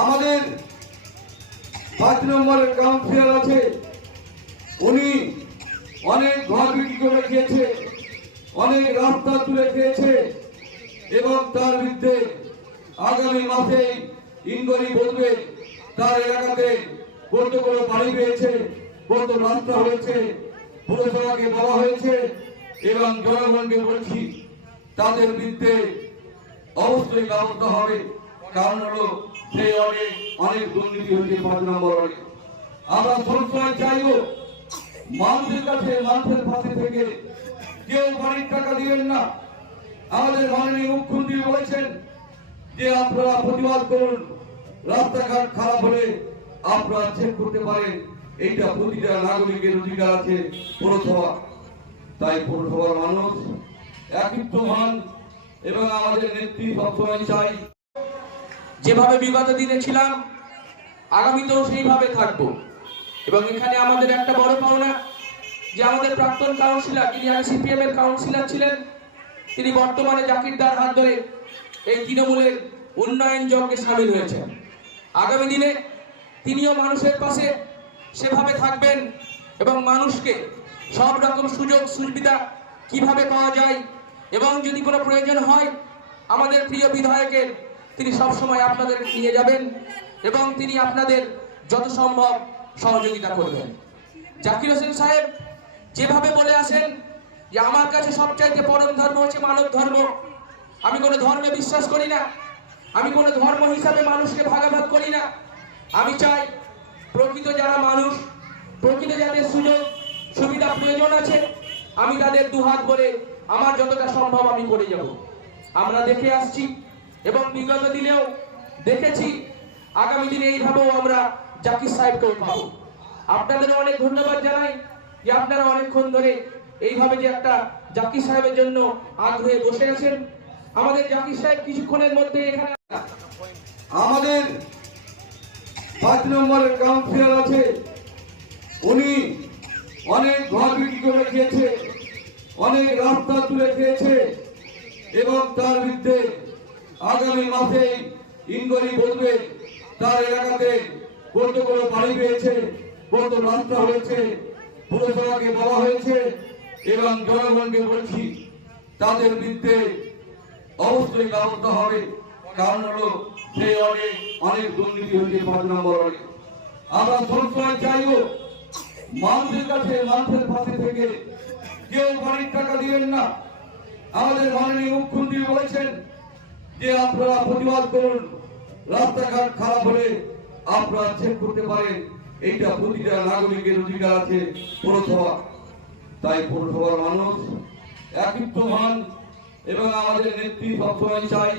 আমাদের পাঁচ নম্বরের কাউন্সিলর আছে। উনি অনেক ঘর বিক্রি করে খেয়েছে, অনেক রাস্তা তুলে খেয়েছে এবং তার বিরুদ্ধে আগামী মাসে ইনকোয়ারি বলবে, তার এলাকাতে কত কোনো বাড়ি পেয়েছে কত রাস্তা হয়েছে, পুরসভাকে বলা হয়েছে এবং জনগণকে বলছি, তাদের বিরুদ্ধে অবশ্যই ব্যবস্থা হবে। কারণ হলো সেই অনেক অনেক দুর্নীতি হয়েছে পাঁচ নম্বর অনেক। আমরা সবসময় চাইব, মানুষের কাছে, মানুষের পাশে থেকে কেউ বাড়ির টাকা দিবেন না। আমাদের মাননীয় মুখ্যমন্ত্রী বলেছেন যে আপনারা প্রতিবাদ করুন, রাস্তাঘাট খারাপ হলে আপনারা চেক করতে পারেন, এইটা প্রতিটা নাগরিকের অধিকার আছে পৌরসভা তাই পৌরসভার মানুষ একত্রিত হন এবং আমাদের নেত্রী সবসময় চাই। যেভাবে বিগত দিনে ছিলাম, আগামীতেও সেইভাবে থাকব। এবং এখানে আমাদের একটা বড় পাওনা, যে আমাদের প্রাক্তন কাউন্সিলর, যিনি আগে সিপিএম এর কাউন্সিলর ছিলেন, তিনি বর্তমানে জাকিরদার হাত ধরে এই তৃণমূলের উন্নয়ন যজ্ঞে সামিল হয়েছেন। আগামী দিনে তিনিও মানুষের পাশে সেভাবে থাকবেন এবং মানুষকে সব রকম সুযোগ সুবিধা কীভাবে পাওয়া যায় এবং যদি কোনো প্রয়োজন হয়, আমাদের প্রিয় বিধায়কের তিনি সব সময় আপনাদের নিয়ে যাবেন এবং তিনি আপনাদের যত সম্ভব সহযোগিতা করবেন। জাকির হোসেন সাহেব যেভাবে বলে আসেন যে, আমার কাছে সবচাইতে পরম ধর্ম হচ্ছে মানব ধর্ম। আমি কোনো ধর্মে বিশ্বাস করি না। আমি কোনো ধর্ম হিসাবে মানুষকে ভাগাভাগ করি না। আমি চাই প্রকৃত যারা মানুষ, প্রকৃত যাদের সুযোগ, সুবিধা, প্রয়োজন আছে, আমি তাদের দুহাত ভরে আমার যতটা সম্ভব আমি করে যাব। আমরা দেখে আসছি এবং বিগত দিনেও দেখেছি, আগামী দিনে এইভাবেও আমরা জাকির সাহেবকেও পাবো। আপনাদের অনেক ধন্যবাদ জানাই যে আপনারা অনেকক্ষণ ধরে এইভাবে যে একটা জাকির সাহেবের জন্য আগ্রহে বসে আছেন। আমাদের জাকির সাহেব কিছুক্ষণের মধ্যে এখানে আমাদের পাঁচ নম্বরের কাউন্সিলর আছে। উনি অনেক ঘর বিক্রি করে খেয়েছে, অনেক রাস্তা তুলে খেয়েছে এবং তার বিরুদ্ধে আগামী মাসে ইনকোয়ারি বলবে, তার এলাকাতে কত কোনো বাড়ি পেয়েছে, কত রাস্তা হয়েছে, পুরসভাকে বলা হয়েছে, এবং জনগণকে বলছি, তাদের বিরুদ্ধে অবশ্যই ব্যবস্থা হবে, কারণ হলো সেই অনেক অনেক দুর্নীতি হয়েছে পাঁচ নম্বর অনেক আমরা সবসময় চাইব, মানুষের কাছে, মানুষের পাশে থেকে কেউ বাড়ির টাকা দিবেন না। আমাদের মাননীয় মুখ্যমন্ত্রী বলেছেন যে আপনারা প্রতিবাদ করুন, রাস্তাঘাট খারাপ হলে আপনারা চেক করতে পারেন, এইটা প্রতিটা নাগরিকের অধিকার আছে, পৌরসভা। তাই পৌরসভার মানুষ একত্রিত হন এবং আমাদের নেত্রী সবসময় চাই